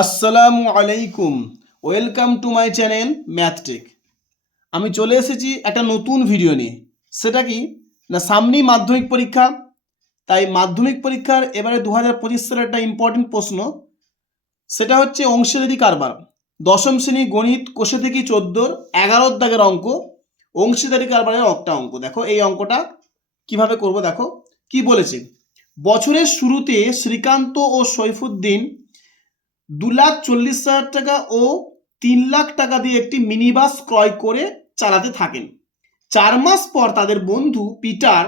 আসসালামু আলাইকুম। Welcome to my channel Mathtech আমি চলে এসেছি একটা নতুন ভিডিও নিয়ে। সেটা কি? না, সামনেই মাধ্যমিক পরীক্ষা? তাই মাধ্যমিক পরীক্ষার এবারে দু হাজার পঁচিশ সালের একটা ইম্পর্টেন্ট প্রশ্ন। সেটা হচ্ছে অংশীদারি কারবার। দশম শ্রেণি গণিত কোষে থেকে চোদ্দোর এগারোর দাগের অঙ্ক, অংশীদারি কারবারের একটা অঙ্ক। দেখো এই অঙ্কটা কীভাবে করব দেখো। কি বলেছে? বছরের শুরুতে শ্রীকান্ত ও সৈফুদ্দিন দু লাখ চল্লিশ হাজার টাকা ও তিন লাখ টাকা দিয়ে একটি মিনি বাস ক্রয় করে চালাতে থাকেন। চার মাস পর তাদের বন্ধু পিটার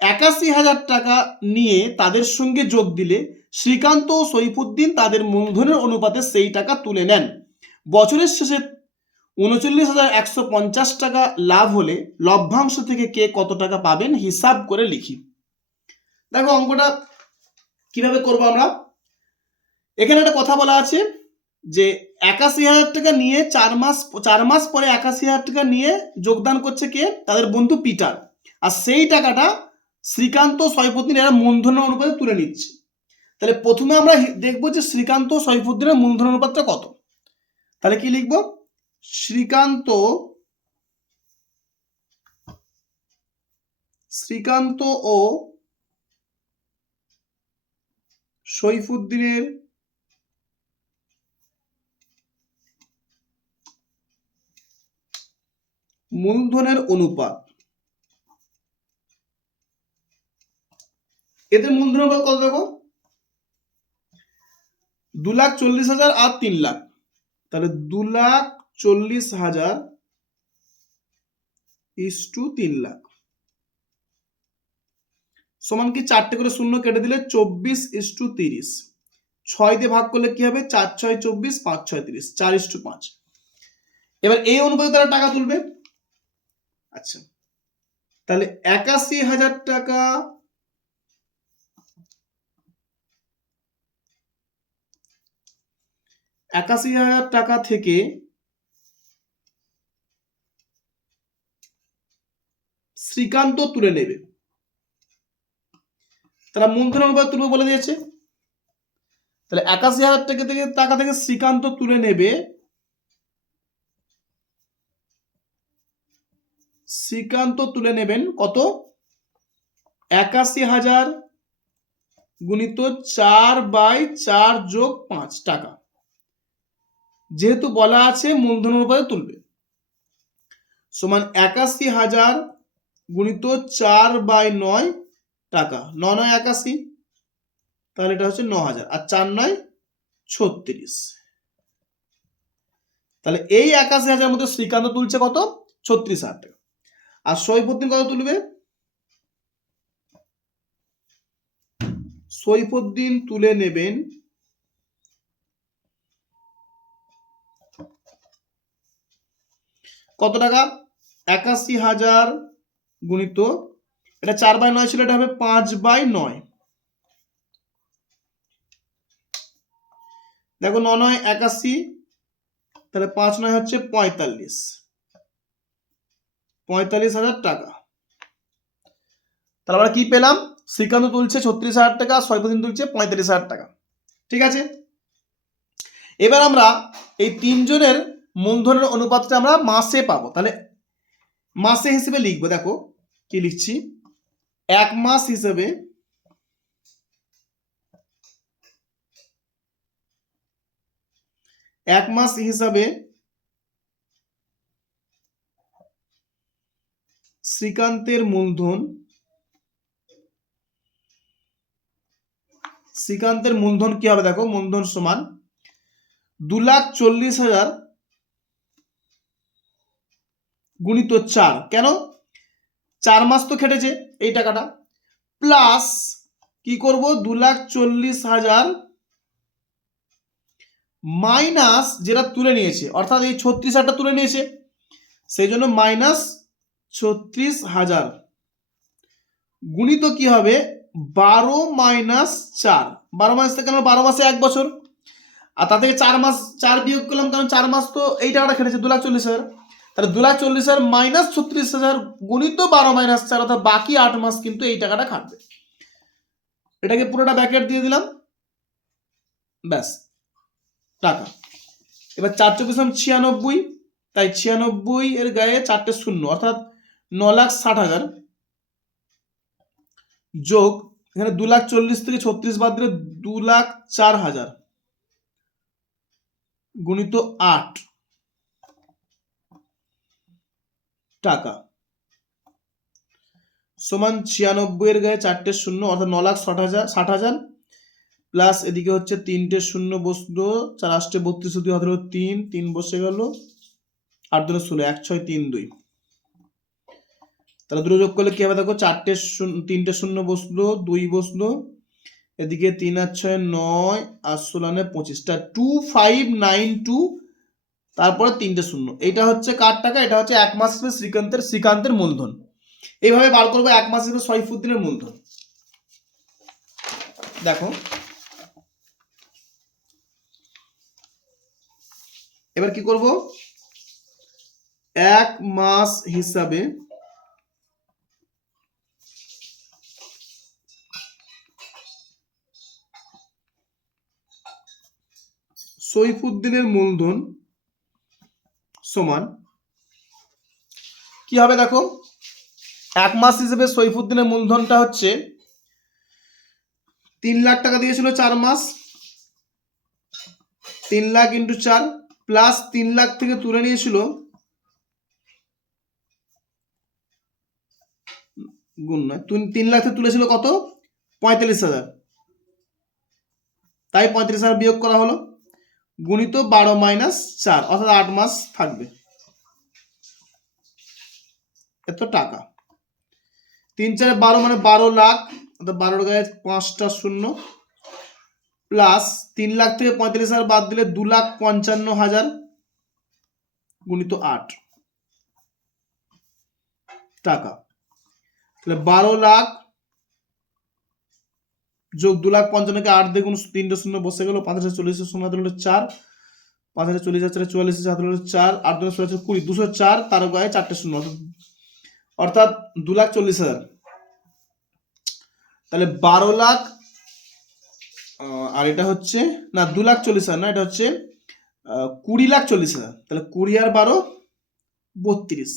একাশি হাজার টাকা নিয়ে তাদের সঙ্গে যোগ দিলে শ্রীকান্ত ও সৈফুদ্দিন তাদের মূলধনের অনুপাতে সেই টাকা তুলে নেন। বছরের শেষে উনচল্লিশ হাজার একশো পঞ্চাশ টাকা লাভ হলে লভ্যাংশ থেকে কে কত টাকা পাবেন হিসাব করে লিখি। দেখো অঙ্কটা কীভাবে করব আমরা? এখানে একটা কথা বলা আছে যে একাশি হাজার টাকা নিয়ে চার মাস চার মাস পরে একাশি হাজার টাকা নিয়ে যোগদান করছে কে? তাদের বন্ধু পিটার। আর সেই টাকাটা শ্রীকান্ত সৈফুদ্দিন এরা মূলধন অনুপাতে তুলে নিচ্ছে। তাহলে প্রথমে আমরা দেখব যে শ্রীকান্ত সৈফুদ্দিনের মূলধন অনুপাতটা কত। তাহলে কি লিখব? শ্রীকান্ত শ্রীকান্ত ও সৈফুদ্দিনের মূলধনের অনুপাত। এদের মূলধন অনুপাত কত দেখো? দু লাখ চল্লিশ হাজার আর তিন লাখ। তাহলে দু লাখ চল্লিশ হাজার ইস টু তিন লাখ। সমান কি চারটে করে শূন্য কেটে দিলে চব্বিশ ইস টু তিরিশ। ছয় দিয়ে ভাগ করলে কি হবে? চার, ছয়, চব্বিশ, পাঁচ, ছয়, তিরিশ। চার ইস টু পাঁচ। এবার এই অনুপাতে তারা টাকা তুলবে। আচ্ছা। তাহলে একাশি হাজার টাকা একাশি হাজার টাকা থেকে শ্রীকান্ত তুলে নেবে। তারা মূলধন অনুপাত তুলবে বলে দিয়েছে। তাহলে একাশি হাজার টাকা থেকে টাকা থেকে শ্রীকান্ত তুলে নেবে শ্রীকান্ত তুলে নেবেন কত? একাশি হাজার গুণিত চার বাই চার যোগ পাঁচ টাকা। যেহেতু বলা আছে মূলধন অনুপাতে তুলবে। সমান একাশি হাজার গুণিত চার বাই নয় টাকা। ন নয় একাশি, তাহলে এটা হচ্ছে ন হাজার। আর চার নয় ছত্রিশ। তাহলে এই একাশি হাজার মধ্যে শ্রীকান্ত তুলছে কত? ছত্রিশ হাজার আর সৈফুদ্দিন কত তুলবে? সৈফুদ্দিন তুলে নেবেন কত টাকা? একাশি হাজার গুণিত, এটা চার বাই নয় ছিল, এটা হবে পাঁচ বাই নয়। দেখো ন নয়, একাশি, তাহলে পাঁচ নয় হচ্ছে পঁয়তাল্লিশ। পঁয়তাল্লিশ হাজার টাকা। তাহলে আমরা কি পেলাম? শ্রীকান্ত তুলছে ছত্রিশ হাজার টাকা সৈফুদ্দিন তুলছে পঁয়তাল্লিশ হাজার টাকা। ঠিক আছে? এবার আমরা এই তিনজনের মূলধনের অনুপাতটা আমরা মাসে পাবো। তাহলে মাসে হিসেবে লিখব, দেখো, কি লিখছি? এক মাস হিসেবে এক মাস হিসাবে শ্রীকান্তের মূলধন শ্রীকান্তের মূলধন কি হবে দেখো, মূলধন সমান দু লাখ চল্লিশ হাজার গুণিত চার। কেন? চার মাস তো খেটেছে এই টাকাটা। প্লাস কি করব? দু লাখ চল্লিশ হাজার মাইনাস যেটা তুলে নিয়েছে, অর্থাৎ এই ছত্রিশ হাজারটা তুলে নিয়েছে, সেই জন্য মাইনাস ছত্রিশ হাজার। গুণিত কি হবে? বারো মাইনাস চার। বারো মাস থেকে আমরা বারো মাসে এক বছর। আর তা থেকে চার মাস, চার বিয়োগ করলাম কারণ চার মাস তো এই টাকাটা খেটেছে, দু লাখ চল্লিশ হাজার। তাহলে দু লাখ চল্লিশ হাজার মাইনাস ছত্রিশ হাজার গুণিত বারো মাইনাস চার, অর্থাৎ বাকি আট মাস কিন্তু এই টাকাটা খাটবে। এটাকে পুরোটা ব্যাকেট দিয়ে দিলাম। ব্যাস। টাকা। এবার চার চব্বিশ ছিয়ানব্বই, তাই ছিয়ানব্বই এর গায়ে চারটে শূন্য, অর্থাৎ ন লাখ ষাট হাজার যোগ, এখানে দু লাখ চল্লিশ থেকে ছত্রিশ বাদ দিলে দু লাখ চার হাজার গুণিত আট টাকা। সমান ছিয়ানব্বই গায়ে চারটে শূন্য, অর্থাৎ ন লাখ ষাট হাজার ষাট হাজার, প্লাস এদিকে হচ্ছে তিনটে শূন্য বসল, চার আষ্টে বত্রিশ, দুই হাজার তিন তিন বসে গেল, আট দুটো ষোলো, এক ছয় তিন দুই। তাহলে দুটো যোগ করলে কি হবে? দেখো চারটে শূন্য, তিনটে শূন্য বসল, দুই বসল। এদিকে তিন আর ছয় নয়, আর ষোলানে পঁচিশটা টু ফাইভ নাইন টু তারপরে তিনটে শূন্য। এটা হচ্ছে কার টাকা? এটা হচ্ছে এক মাস হিসেবে শ্রীকান্তের শ্রীকান্তের মূলধন। এইভাবে বার করব, এক মাস হিসেবে সৈফুদ্দিনের মূলধন। দেখো। এবার কি করব? এক মাস হিসাবে সৈফুদ্দিনের মূলধন সমান কি হবে দেখো? এক মাস হিসেবে সৈফুদ্দিনের মূলধনটা হচ্ছে তিন লাখ টাকা দিয়েছিল চার মাস। তিন লাখ ইন্টু চার প্লাস তিন লাখ থেকে তুলে নিয়েছিল গুণ নয়, তিন লাখ থেকে তুলেছিল কত? পঁয়তাল্লিশ হাজার। তাই পঁয়ত্রিশ হাজার বিয়োগ করা হলো। গুণিত বারো মাইনাস চার, অর্থাৎ আট মাস থাকবে। এত টাকা। তিন চারে বারো মানে বারো লাখ, অর্থাৎ বারোর গায়ে পাঁচটা শূন্য, প্লাস তিন লাখ থেকে পঁয়তাল্লিশ হাজার বাদ দিলে দু লাখ পঞ্চান্ন হাজার গুণিত আট। টাকা। তাহলে বারো লাখ যোগ দু লাখ পঞ্চান্নকে আট দেখুন তিনটে শূন্য বসে গেল। পাঁচ হাজার চল্লিশ শূন্য হাতে হলো চার। পাঁচ হাজার চল্লিশ হাজার চুয়াল্লিশ হাতে হলো চার। আট দু ষোলো কুড়ি। দুশো চার তার গায়ে চারটে শূন্য। অর্থাৎ দু লাখ চল্লিশ হাজার। তাহলে বারো লাখ আর এটা হচ্ছে, না, দু লাখ চল্লিশ হাজার না, এটা হচ্ছে কুড়ি লাখ চল্লিশ হাজার। তাহলে কুড়ি আর বারো, বত্রিশ।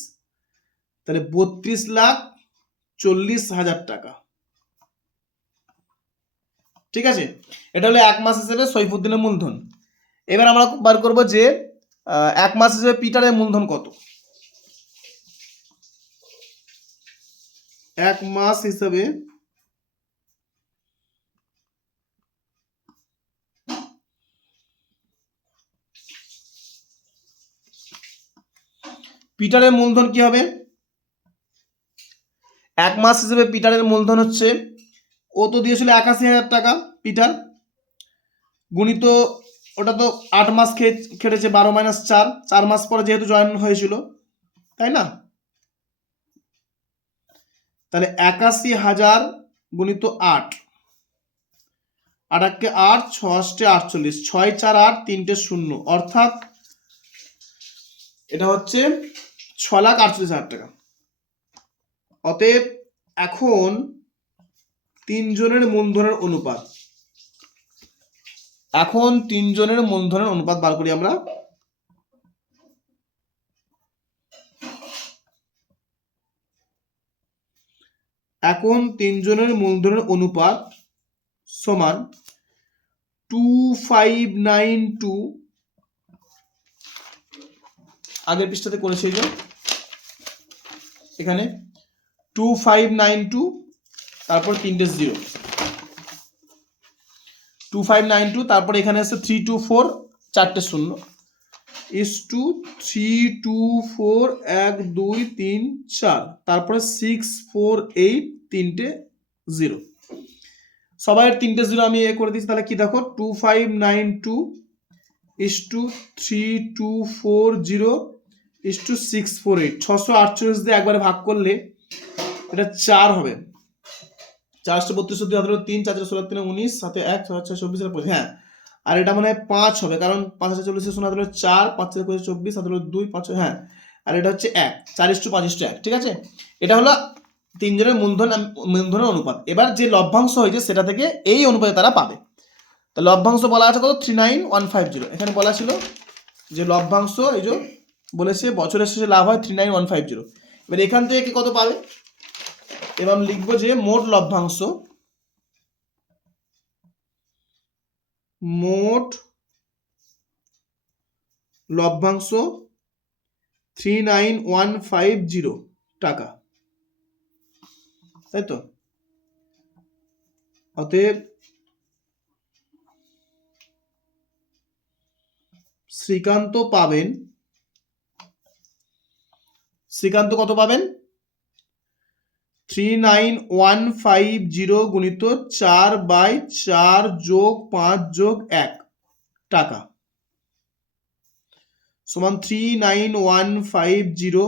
তাহলে বত্রিশ লাখ চল্লিশ হাজার টাকা। ঠিক আছে? এটা হলো এক মাস হিসেবে সৈফুদ্দিনের মূলধন। এবার আমরা বার করব যে এক মাস হিসেবে পিটারের মূলধন কত? এক মাস হিসেবে পিটারের মূলধন কি হবে? এক মাস হিসেবে পিটারের মূলধন হচ্ছে ও তো দিয়েছিল একাশি হাজার টাকা পিটার গুণিত ওটা তো আট মাস খেটেছে, বারো মাইনাস চার। চার মাস পরে যেহেতু জয়েন হয়েছিল, তাই না? তাহলে একাশি হাজার গুণিত আট। আট একে আট, ছ আটচল্লিশ। ছয় চার আট, তিনটে শূন্য। অর্থাৎ এটা হচ্ছে ছ লাখ আটচল্লিশ হাজার টাকা। অতএব এখন তিনজনের মূলধনের অনুপাত। এখন তিনজনের মূলধনের অনুপাত বার করি আমরা। এখন তিনজনের মূলধনের অনুপাত সমান টু ফাইভ নাইন টু আগের পৃষ্ঠাতে করেছি এখানে টু ফাইভ নাইন টু তারপর তিনটে zero two five nine two তারপরে এখানে আছে থ্রি টু ফোর চারটে শূন্য। Is two three two four এক, দুই, তিন, চার। তারপরে সিক্স ফোর এইট তিনটে জিরো সবাই তিনটে জিরো আমি এ করে দিচ্ছি তাহলে কি দেখো? Two five nine two is two three two four zero is two six four eight ছশো আটচল্লিশ দিয়ে একবারে ভাগ করলে এটা চার হবে। চারশো বত্রিশ দুই হাজার তিন চারশো ষোলো তিন উনিশ, সাথে এক ছয় ছয় চব্বিশ হাজার হ্যাঁ আর এটা মানে পাঁচ হবে, কারণ পাঁচ হাজার চল্লিশে শোনা হলো চার, পাঁচ হাজার পঁচিশ চব্বিশ হাতে দুই, পাঁচ হ্যাঁ আর এটা হচ্ছে এক, চার ইস্টু পাঁচ ইস্টু এক, ঠিক আছে? এটা হলো তিনজনের মূলধন, মূলধনের অনুপাত। এবার যে লভ্যাংশ হয়েছে সেটা থেকে এই অনুপাতে তারা পাবে। তা লভ্যাংশ বলা আছে কত? Three nine one five zero. এখানে বলা ছিল যে লভ্যাংশ, এই যে বলেছে, বছরের শেষে লাভ হয় three nine one five zero. এবার এখান থেকে কত পাবে? এবার লিখব যে মোট লভ্যাংশ। মোট লভ্যাংশ three nine one five zero টাকা। তাই তো? অতএব শ্রীকান্ত পাবেন। শ্রীকান্ত কত পাবেন? Three nine one five zero গুণিত চার বাই চার যোগ পাঁচ যোগ এক টাকা। সমান three nine one five zero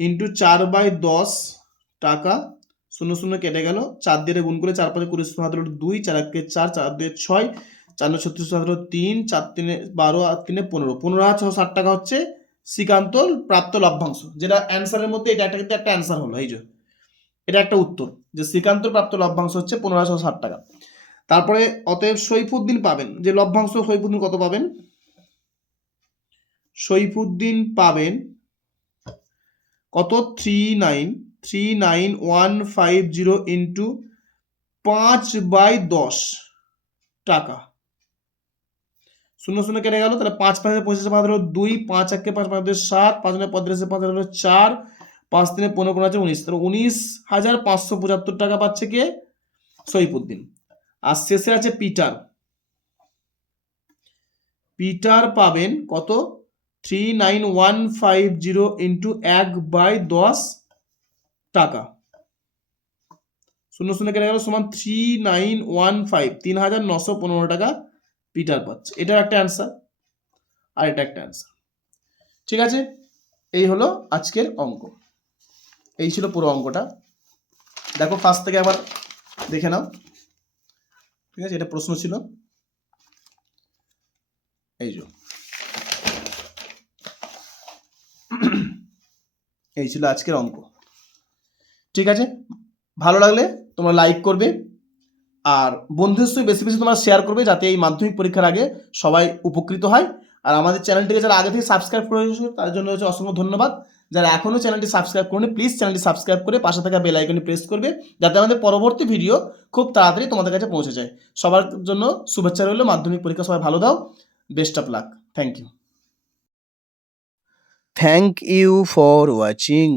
into চার বাই দশ টাকা। শূন্য শূন্য কেটে গেল। চার দিয়ে গুণ করে চার পাঁচে কুড়ি সতেরো দুই, চার একে চার চার দুই ছয়, চার নয় ছত্রিশ সতেরো তিন, চার তিনে বারো আর তিনে পনেরো। পনেরো আর ছশো ষাট টাকা হচ্ছে শ্রীকান্ত প্রাপ্ত লভ্যাংশ। যেটা অ্যান্সারের মধ্যে এটা একটা কিন্তু একটা অ্যান্সার হলো, এই যে। এটা একটা উত্তর, যে শ্রীকান্ত প্রাপ্ত লভ্যাংশ হচ্ছে পনেরোশো ষাট টাকা। তারপরে অতএব সৈফুদ্দিন পাবেন, যে লভ্যাংশ সৈফুদ্দিন কত পাবেন? সৈফুদ্দিন পাবেন কত? Three nine three nine one five zero into পাঁচ বাই দশ টাকা। শূন্য শূন্য কেটে গেল, তাহলে পাঁচ পাঁচে পঁচিশে পাঁচ হলো দুই, পাঁচ একে পাঁচ পাঁচ সাত, পাঁচ নয় পঁয়ত্রিশে পাঁচ হলো চার পাঁচ দিনে পনেরো পনেরো আছে, উনিশ। তাহলে উনিশ হাজার পাঁচশো পঁচাত্তর টাকা পাচ্ছে কে? সৈফুদ্দিন। আর শেষে আছে পিটার। পিটার পাবেন কত? Three nine one five zero into এক বাই দশ টাকা। শূন্য শূন্য কেটে গেল সমান থ্রি নাইন ওয়ান ফাইভ। তিন হাজার নশো পনেরো টাকা পিটার পাচ্ছে। এটার একটা অ্যান্সার। আর এটা একটা অ্যান্সার। ঠিক আছে? এই হলো আজকের অঙ্ক। এই ছিল পুরো অঙ্কটা। দেখো ফার্স্ট থেকে আবার দেখে নাও। ঠিক আছে? এটা প্রশ্ন ছিল। এই যে। এই ছিল আজকের অঙ্ক। ঠিক আছে? ভালো লাগলে তোমরা লাইক করবে। আর বন্ধুদের সঙ্গে বেশি বেশি তোমরা শেয়ার করবে যাতে এই মাধ্যমিক পরীক্ষার আগে সবাই উপকৃত হয়। আর আমাদের চ্যানেলটিকে যারা আগে থেকে সাবস্ক্রাইব করে তার জন্য হচ্ছে অসংখ্য ধন্যবাদ। যারা এখনও চ্যানেলটি সাবস্ক্রাইব করেনি প্লিজ চ্যানেলটি সাবস্ক্রাইব করে পাশে থাকা বেল আইকনটি প্রেস করবে, যাতে আমাদের পরবর্তী ভিডিও খুব তাড়াতাড়ি তোমাদের কাছে পৌঁছে যায়। সবার জন্য শুভেচ্ছা রইল, মাধ্যমিক পরীক্ষা সবাই ভালো দাও best of luck thank you thank you for watching